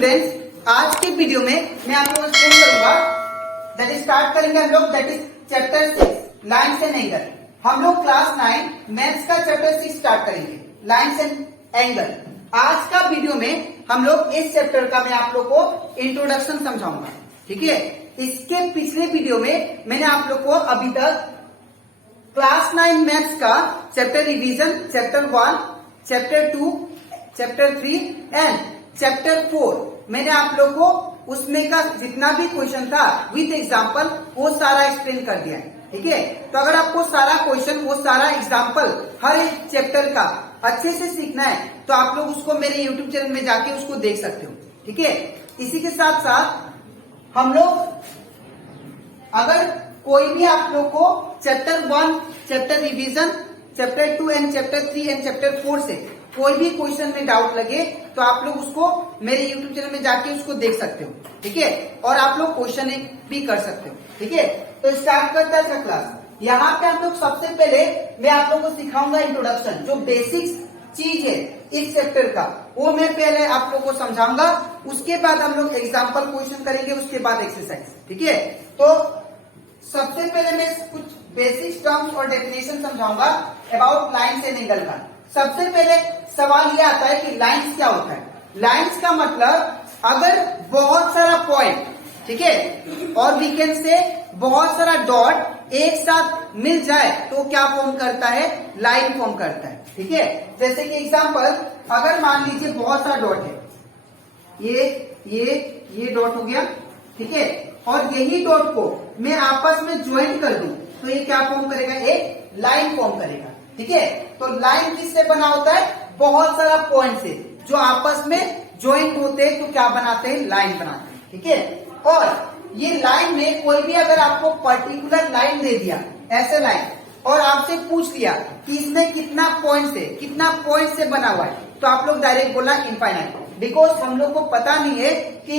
Students, आज के video में मैं आप लोगों को एक्सप्लेन करूंगा दैट इज स्टार्ट करेंगे हम लोग that is chapter 6 lines and angle. हम लोग क्लास 9 मैथ्स का चैप्टर 6 स्टार्ट करेंगे लाइन्स एंड एंगल। आज का वीडियो में हम लोग इस चैप्टर का मैं आप लोग को इंट्रोडक्शन समझाऊंगा, ठीक है। इसके पिछले वीडियो में मैंने आप लोग को अभी तक क्लास 9 मैथ्स का chapter revision chapter 1, chapter 2, chapter 3 and chapter 4 मैंने आप लोग को उसमें का जितना भी क्वेश्चन था विद एग्जांपल वो सारा एक्सप्लेन कर दिया है, ठीक है। तो अगर आपको सारा क्वेश्चन वो सारा एग्जांपल हर एक चैप्टर का अच्छे से सीखना है तो आप लोग उसको मेरे यूट्यूब चैनल में जाके उसको देख सकते हो, ठीक है। इसी के साथ साथ हम लोग अगर कोई भी आप लोग को chapter 1 chapter revision chapter 2 and chapter 3 and chapter 4 से कोई भी क्वेश्चन में डाउट लगे तो आप लोग उसको मेरे यूट्यूब चैनल में जाके उसको देख सकते हो, ठीक है। और आप लोग क्वेश्चन भी कर सकते हो, ठीक है। तो स्टार्ट करता है क्लास। यहाँ पे हम लोग सबसे पहले मैं आप लोगों को सिखाऊंगा इंट्रोडक्शन, जो बेसिक्स चीज है इस चैप्टर का वो मैं पहले आप लोग को समझाऊंगा। उसके बाद हम लोग एग्जाम्पल क्वेश्चन करेंगे, उसके बाद एक्सरसाइज, ठीक है। तो सबसे पहले मैं कुछ बेसिक टर्म्स और डेफिनेशन समझाऊंगा अबाउट लाइन्स एंड एंगल का। सबसे पहले सवाल ये आता है कि लाइन्स क्या होता है। लाइन्स का मतलब अगर बहुत सारा पॉइंट, ठीक है, और वी कैन से बहुत सारा डॉट एक साथ मिल जाए तो क्या फॉर्म करता है, लाइन फॉर्म करता है, ठीक है। जैसे कि एग्जांपल अगर मान लीजिए बहुत सारा डॉट है, ये डॉट हो गया, ठीक है, और यही डॉट को मैं आपस में ज्वाइन कर दूं तो ये क्या फॉर्म करेगा, एक लाइन फॉर्म करेगा, ठीक है। तो लाइन किससे बना होता है, बहुत सारा पॉइंट से जो आपस में ज्वाइंट होते हैं तो क्या बनाते हैं, लाइन बनाते हैं, ठीक है। और ये लाइन में कोई भी अगर आपको पर्टिकुलर लाइन दे दिया ऐसे लाइन और आपसे पूछ लिया कि इसमें कितना पॉइंट से बना हुआ है तो आप लोग डायरेक्ट बोला इनफाइनाइट, बिकॉज हम लोग को पता नहीं है कि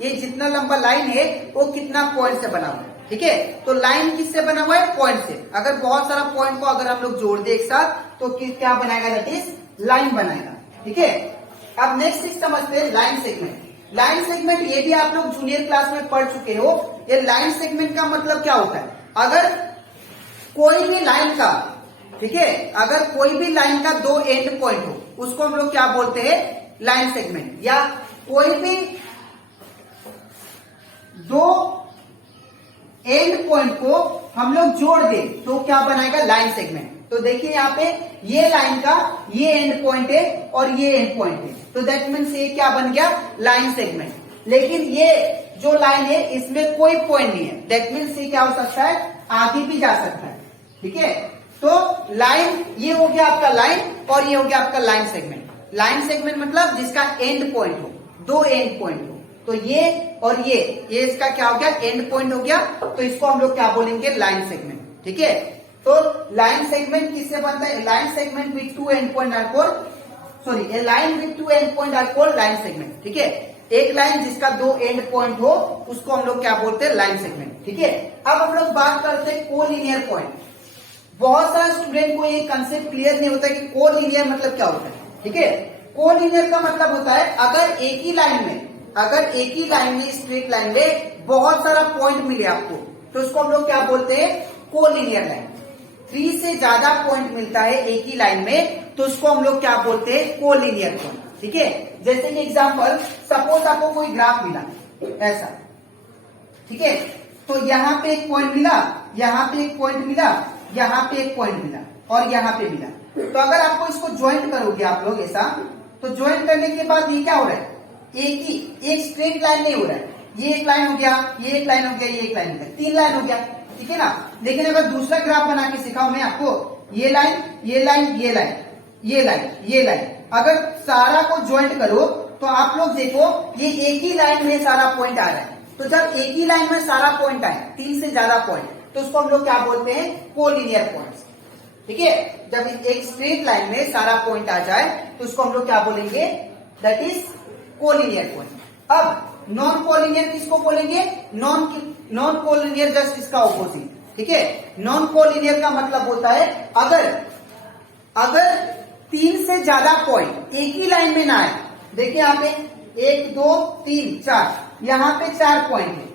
ये जितना लंबा लाइन है वो कितना पॉइंट से बना हुआ है, ठीक है। तो लाइन किससे बना हुआ है, पॉइंट से। अगर बहुत सारा पॉइंट को अगर हम लोग जोड़ दे एक साथ तो क्या बनाएगा, दैट इज लाइन बनाएगा, ठीक है। अब नेक्स्ट चीज समझते हैं लाइन सेगमेंट। लाइन सेगमेंट ये भी आप लोग जूनियर क्लास में पढ़ चुके हो। ये लाइन सेगमेंट का मतलब क्या होता है, अगर कोई भी लाइन का, ठीक है, अगर कोई भी लाइन का दो एंड पॉइंट हो उसको हम लोग क्या बोलते हैं, लाइन सेगमेंट। या कोई भी दो एंड पॉइंट को हम लोग जोड़ दे तो क्या बनाएगा, लाइन सेगमेंट। तो देखिए यहाँ पे ये लाइन का ये एंड पॉइंट है और ये एंड पॉइंट है, तो दैट मीन्स ये क्या बन गया, लाइन सेगमेंट। लेकिन ये जो लाइन है इसमें कोई पॉइंट नहीं है, दैट मीन्स ये क्या हो सकता है, आगे भी जा सकता है, ठीक है। तो लाइन ये हो गया आपका लाइन और ये हो गया आपका लाइन सेगमेंट। लाइन सेगमेंट मतलब जिसका एंड पॉइंट हो, दो एंड पॉइंट हो, तो ये और ये इसका क्या हो गया, एंड पॉइंट हो गया, तो इसको हम लोग क्या बोलेंगे, लाइन सेगमेंट, ठीक है। तो लाइन सेगमेंट किससे बनता है, line segment with two end point are called, sorry, a line with two end point are called line segment, ठीक है। एक लाइन जिसका दो एंड पॉइंट हो उसको हम लोग क्या बोलते हैं, लाइन सेगमेंट, ठीक है। अब हम लोग बात करते हैं कोलिनियर पॉइंट। बहुत सारे स्टूडेंट को ये कंसेप्ट क्लियर नहीं होता कि कोलिनियर मतलब क्या होता है, ठीक है। कोलिनियर का मतलब होता है अगर एक ही लाइन में स्ट्रेट लाइन में बहुत सारा पॉइंट मिले आपको तो उसको हम लोग क्या बोलते हैं, कोलिनियर लाइन। 3 से ज्यादा पॉइंट मिलता है एक ही लाइन में तो उसको हम लोग क्या बोलते हैं, कोलिनियर पॉइंट, ठीक है। जैसे कि एग्जांपल सपोज आपको कोई ग्राफ मिला ऐसा, ठीक है, तो यहाँ पे एक पॉइंट मिला, यहाँ पे एक पॉइंट मिला, यहाँ पे एक पॉइंट मिला और यहाँ पे मिला। तो अगर आपको इसको ज्वाइंट करोगे आप लोग ऐसा, तो ज्वाइंट करने के बाद ये क्या हो रहा है, एक स्ट्रेट लाइन नहीं हो रहा है, ये एक लाइन हो गया, ये एक लाइन हो गया, ये एक लाइन हो गया, 3 लाइन हो गया, ठीक है ना। लेकिन अगर दूसरा ग्राफ बना के सिखाऊं मैं आपको, ये लाइन, ये लाइन, ये लाइन, ये लाइन, ये लाइन, अगर सारा को ज्वाइंट करो तो आप लोग देखो ये एक ही लाइन में सारा पॉइंट आ रहा है। तो जब एक ही लाइन में सारा पॉइंट आए, 3 से ज्यादा पॉइंट, तो उसको हम लोग क्या बोलते हैं, कोलिनियर पॉइंट्स, ठीक है। जब एक स्ट्रेट लाइन में सारा पॉइंट आ जाए तो उसको हम लोग क्या बोलेंगे, दैट इज कोलिनियर पॉइंट। अब नॉन कोलिनियर किसको बोलेंगे, नॉन कोलिनियर जस्ट इसका ऑपोजिट, ठीक है। नॉन कोलिनियर का मतलब होता है अगर 3 से ज्यादा पॉइंट एक ही लाइन में ना आए। देखिए यहाँ पे 1 2 3 4, यहाँ पे 4 पॉइंट है,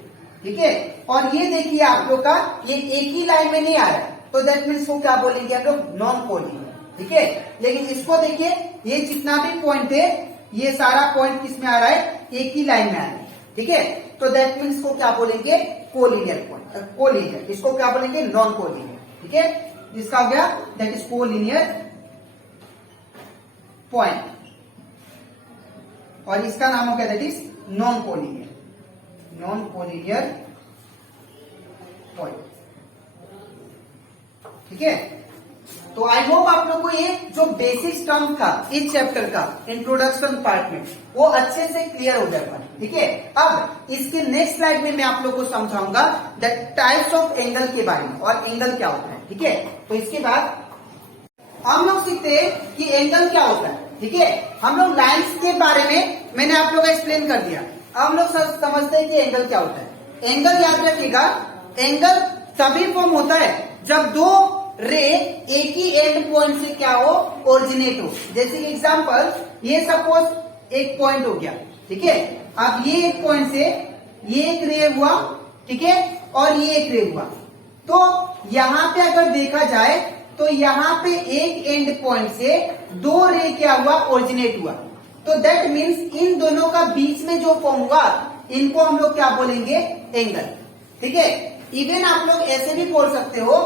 ठीक है। और ये देखिए आप लोग का ये एक ही लाइन में नहीं आ रहा है, तो दैट मीन्स को क्या बोलेंगे हम लोग, नॉन कोलिनियर, ठीक है। लेकिन इसको देखिए, ये जितना भी पॉइंट है ये सारा पॉइंट किस में आ रहा है, एक ही लाइन में आ रहा है, ठीक है। तो दैट मीन्स को क्या बोलेंगे, कोलिनियर पॉइंट, कोलिनियर। इसको क्या बोलेंगे, नॉन कोलिनियर, ठीक है। इसका हो गया दैट इज कोलिनियर पॉइंट, और इसका नाम हो गया that is non collinear, non collinear point, ठीक है। तो आई होप आप लोग को ये जो बेसिक टर्म था इस चैप्टर का इंट्रोडक्शन पार्ट में वो अच्छे से क्लियर हो जाएगा, ठीक है। अब इसके नेक्स्ट स्लाइड में मैं आप लोग को समझाऊंगा द टाइप्स ऑफ एंगल के बारे में, और एंगल क्या होता है, ठीक है। तो इसके बाद हम लोग सीखते हैं कि एंगल क्या होता है, ठीक है। हम लोग लाइन्स के बारे में मैंने आप लोग को एक्सप्लेन कर दिया। अब हम लोग समझते हैं कि एंगल क्या होता है। एंगल याद रखिएगा, एंगल तभी फॉर्म होता है जब दो रे एक ही एंड पॉइंट से क्या हो, ओरिजिनेट हो। जैसे कि एग्जांपल, ये सपोज एक पॉइंट हो गया, ठीक है। अब ये एक पॉइंट से ये एक रे हुआ, ठीक है, और ये एक रे हुआ। तो यहां पे अगर देखा जाए तो यहां पे एक एंड पॉइंट से दो रे क्या हुआ, ओरिजिनेट हुआ। तो दैट मीन्स इन दोनों का बीच में जो फॉर्म हुआ, इनको हम लोग क्या बोलेंगे, एंगल, ठीक है। इवन आप लोग ऐसे भी बोल सकते हो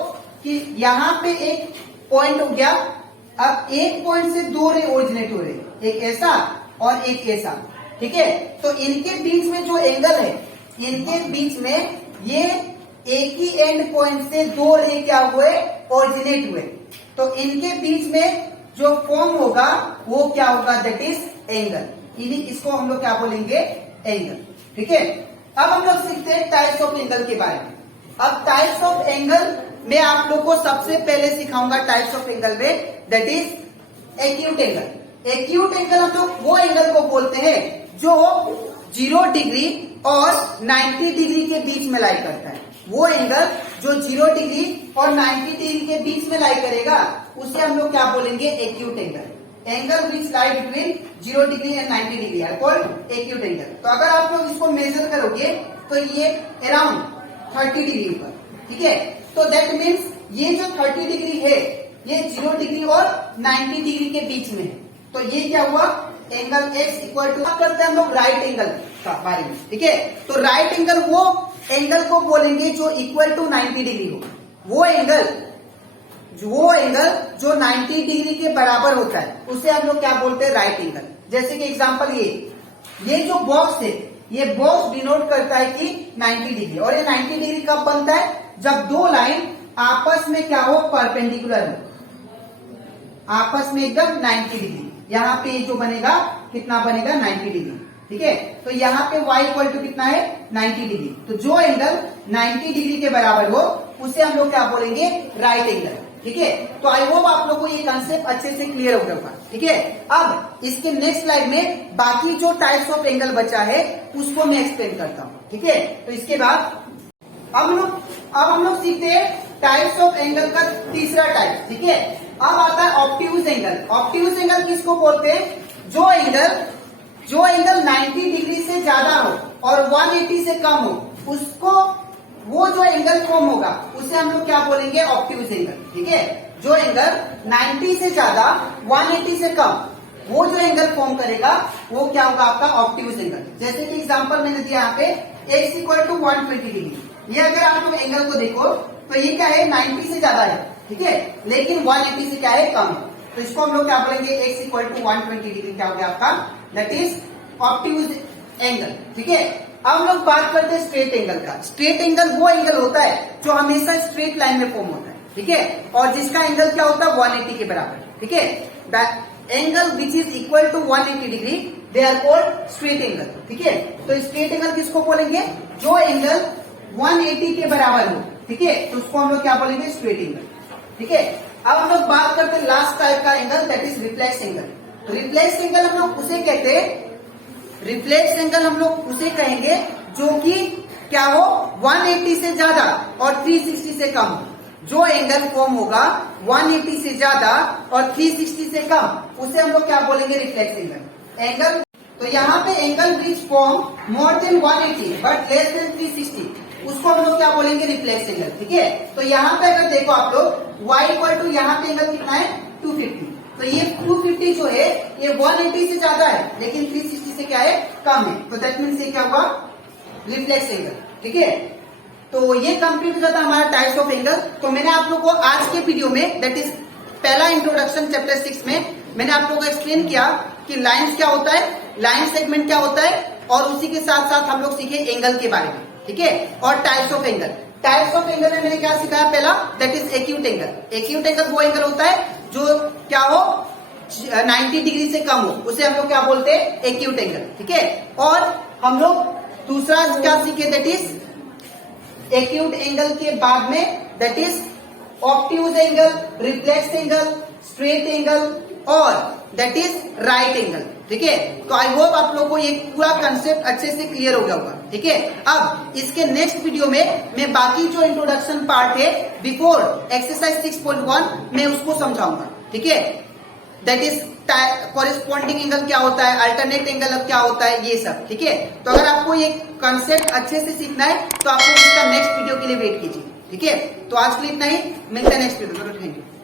कि यहां पे एक पॉइंट हो गया, अब एक पॉइंट से दो रे ओरिजिनेट हो रहे, एक ऐसा और एक ऐसा, ठीक है। तो इनके बीच में जो एंगल है, इनके बीच में ये एक ही एंड पॉइंट से दो रे क्या हुए, ओरिजिनेट हुए। तो इनके बीच में जो फॉर्म होगा वो क्या होगा, दैट इज एंगल। इसको हम लोग क्या बोलेंगे, एंगल, ठीक है। अब हम लोग सीखते हैं टाइप्स ऑफ एंगल के बारे में। अब टाइप्स ऑफ एंगल मैं आप लोग को सबसे पहले सिखाऊंगा टाइप्स ऑफ एंगल में, that is acute angle. Acute angle हम लोग वो एंगल को बोलते हैं जो 0 डिग्री और 90 डिग्री के बीच में लाई करता है। वो एंगल जो 0 डिग्री और 90 डिग्री के बीच में लाई करेगा उसे हम लोग क्या बोलेंगे, acute angle. Angle which lie between 0 degree and 90 degree are called acute angle. तो अगर आप लोग इसको मेजर करोगे तो ये अराउंड 30 डिग्री पर, ठीक है। तो दैट मीन्स ये जो 30 डिग्री है ये 0 डिग्री और 90 डिग्री के बीच में है। तो ये क्या हुआ, एंगल x इक्वल टू, अब करते हैं हम लोग राइट एंगल का बारे में, ठीक है। तो राइट एंगल वो एंगल को बोलेंगे जो इक्वल टू 90 डिग्री हो। वो एंगल जो 90 डिग्री के बराबर होता है उसे हम लोग क्या बोलते हैं, राइट एंगल। जैसे कि एग्जांपल, ये जो बॉक्स है, ये बॉक्स डिनोट करता है कि 90 डिग्री, और ये 90 डिग्री कब बनता है, जब दो लाइन आपस में क्या हो, परपेंडिकुलर हो, आपस में एकदम 90 डिग्री। यहाँ पे जो बनेगा कितना बनेगा, 90 डिग्री, ठीक है। तो यहाँ पे y इक्वल टू कितना है, 90 डिग्री। तो जो एंगल 90 डिग्री के बराबर हो उसे हम लोग क्या बोलेंगे, राइट एंगल, ठीक है। तो आई होप आप लोग को ये कंसेप्ट अच्छे से क्लियर हो गया, ठीक है। अब इसके नेक्स्ट स्लाइड में बाकी जो टाइप्स ऑफ एंगल बचा है उसको मैं एक्सप्लेन करता हूँ, ठीक है। तो इसके बाद अब हम लोग सीखते हैं टाइप्स ऑफ एंगल का तीसरा टाइप, ठीक है। अब आता है ऑब्ट्यूज एंगल। ऑब्ट्यूज एंगल किसको बोलते हैं, जो एंगल 90 डिग्री से ज्यादा हो और 180 से कम हो, उसको वो जो एंगल फॉर्म होगा उसे हम लोग क्या बोलेंगे, ऑब्ट्यूज एंगल, ठीक है। जो एंगल 90 से ज्यादा 180 से कम, वो जो एंगल फॉर्म करेगा वो क्या होगा, आपका ऑब्ट्यूज एंगल। जैसे कि एग्जांपल मैंने दिया यहाँ पे x इक्वल टू 120 डिग्री। ये अगर आप लोग एंगल को देखो तो ये क्या है, 90 से ज्यादा है, ठीक है, लेकिन 180 से क्या है, कम है। तो इसको हम लोग क्या बोलेंगे, x इक्वल टू 120 डिग्री क्या हो गया आपका, दैट इज ऑब्ट्यूज एंगल, ठीक है। अब हम लोग बात करते हैं स्ट्रेट एंगल का। स्ट्रेट एंगल वो एंगल होता है जो हमेशा स्ट्रेट लाइन में फॉर्म होता है, ठीक है, और जिसका एंगल क्या होता है, 180 के बराबर, ठीक है। The angle which is equal to 180 degree they are called straight angle, ठीक है। तो स्ट्रेट एंगल किसको बोलेंगे, जो एंगल 180 के बराबर हो, ठीक है, तो उसको हम लोग क्या बोलेंगे, स्ट्रेट एंगल, ठीक है। अब हम लोग बात करते हैं लास्ट टाइप का angle, that is reflex angle. Reflex angle हम लोग उसे कहते हैं, रिफ्लेक्स एंगल हम लोग उसे कहेंगे जो कि क्या हो, 180 से ज्यादा और 360 से कम। जो एंगल फॉर्म होगा 180 से ज्यादा और 360 से कम, उसे हम लोग क्या बोलेंगे, रिफ्लेक्स एंगल। तो यहाँ पे angle which form more than 180 but less than 360, उसको हम लोग क्या बोलेंगे, रिफ्लेक्स एंगल। ठीक है, तो यहाँ पे अगर देखो आप लोग y इक्वल टू यहाँ पे एंगल कितना है 250, तो ये 250 जो है ये 180 से ज्यादा है लेकिन 360 से क्या है, कम है, तो दैट मीन्स ये क्या हुआ, रिफ्लेक्स एंगल। ठीक है, तो ये कंप्लीट हो जाता है हमारा टाइप्स ऑफ एंगल। तो मैंने आप लोग को आज के वीडियो में दैट इज पहला इंट्रोडक्शन चैप्टर 6 में मैंने आप लोगों को एक्सप्लेन किया कि लाइंस क्या होता है, लाइन सेगमेंट क्या होता है, और उसी के साथ साथ हम लोग सीखे एंगल के बारे में। ठीक है, और types of angle. Types of angle में मैंने क्या सिखाया, पहला that is acute angle. Acute angle वो एंगल होता है जो क्या हो 90 डिग्री से कम हो, उसे हम लोग क्या बोलते हैं, एक्यूट एंगल। ठीक है, और हम लोग दूसरा क्या सीखे, दैट इज एक्यूट एंगल के बाद में that is obtuse angle, reflex angle, straight angle और दैट इज राइट एंगल। ठीक है, तो आई होप आप लोगों को ये पूरा कंसेप्ट अच्छे से क्लियर हो गया होगा। ठीक है, अब इसके नेक्स्ट वीडियो में मैं बाकी जो इंट्रोडक्शन पार्ट है बिफोर एक्सरसाइज 6.1 मैं उसको समझाऊंगा। ठीक है, दैट इज कॉरेस्पॉन्डिंग एंगल क्या होता है, अल्टरनेट एंगल क्या होता है, ये सब। ठीक है, तो अगर आपको ये कंसेप्ट अच्छे से सीखना है तो आप लोग इसका नेक्स्ट वीडियो के लिए वेट कीजिए। ठीक है, तो आज के लिए इतना ही, मिलते हैं नेक्स्ट वीडियो में। Thank you.